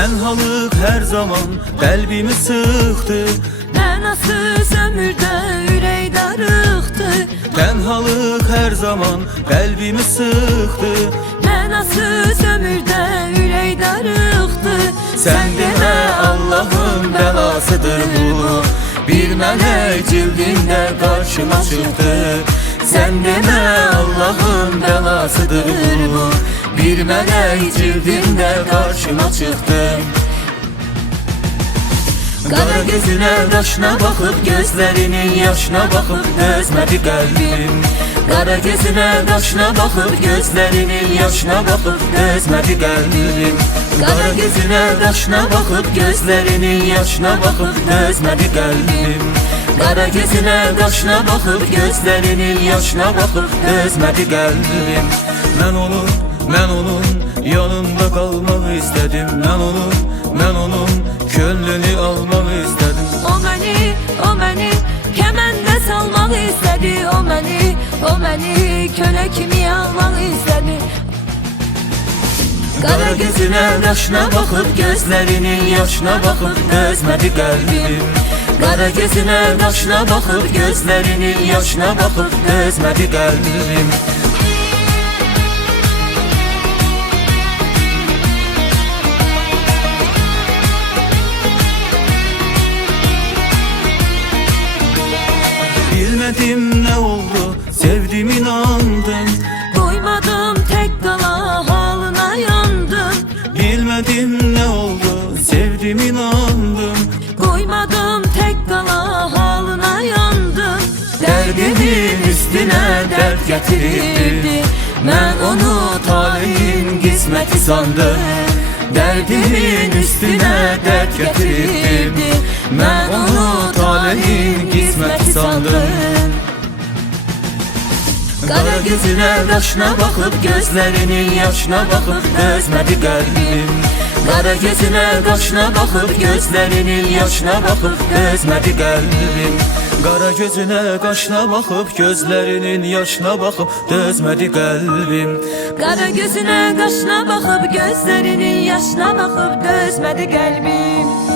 Tenhalık her zaman qəlbimi sıxdı. Mənasız ömürdə ürək darıxdı. Tenhalık her zaman qəlbimi sıxdı. Mənasız ömürdə ürək darıxdı. Sən demə Allah'ın bəlasıdır bu, bir mələk cildində qarşıma çıxdı. Sən demə Allah'ın bəlasıdır bu, bir mələk cildində qarşıma çıxdı. Qara gözünə, qaşına baxıb, gözlərinin yaşına baxıb dözmədi qəlbim. Qara gözünə, qaşına baxıb, gözlərinin yaşına baxıb dözmədi qəlbim. Qara gözünə, qaşına baxıb, gözlərinin yaşına baxıb dözmədi qəlbim. Qara gözünə, qaşına baxıb, gözlərinin yaşına baxıb dözmədi qəlbim. Mən onun yanında qalmaq istədim. Mən onun könlünü almaq istədim. O məni kəməndə salmaq istədi. O məni kölə kimi almaq istədi. Qara gözünə, qaşına baxıb, gözlərinin yaşına baxıb dözmədi qəlbim. Qara gözünə, qaşına baxıb, gözlərinin yaşına baxıb dözmədi qəlbim. Bilmədim nə oldu, sevdim inandım. Qoymadım tək qala halına yandım. Bilmədim nə oldu, sevdim inandım. Qoymadım tək qala halına yandım. Dərdimin üstünə dərd gətirirdi. Mən onu talehin qisməti sandım. Dərdimin üstünə dərd gətirirdi. Mən onu talehin qisməti sandım. Qara gözünə, qaşına baxıb, gözlərinin yaşına baxıb dözmədi qəlbim. Qara gözünə, qaşına baxıb, gözlərinin yaşına baxıb dözmədi qəlbim. Qara gözünə, qaşına baxıb, gözlərinin yaşına baxıb dözmədi qəlbim. Qara gözünə, qaşına baxıb, gözlərinin yaşına baxıb dözmədi qəlbim.